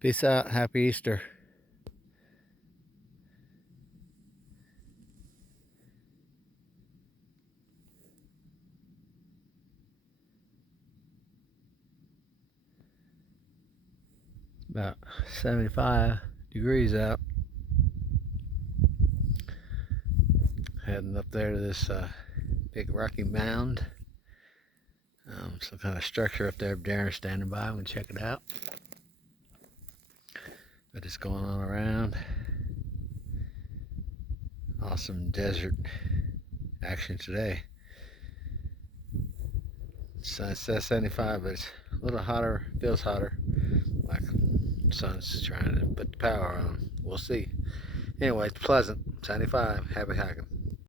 Peace out. Happy Easter. About 75 degrees out. Heading up there to this big rocky mound. Some kind of structure up there. Darren's standing by. I'm going to check it out. What is going on around. Awesome desert action today. Sun says 75, but it's a little hotter. Feels hotter. Like the sun's trying to put the power on. We'll see. Anyway, it's pleasant. 75. Happy hiking.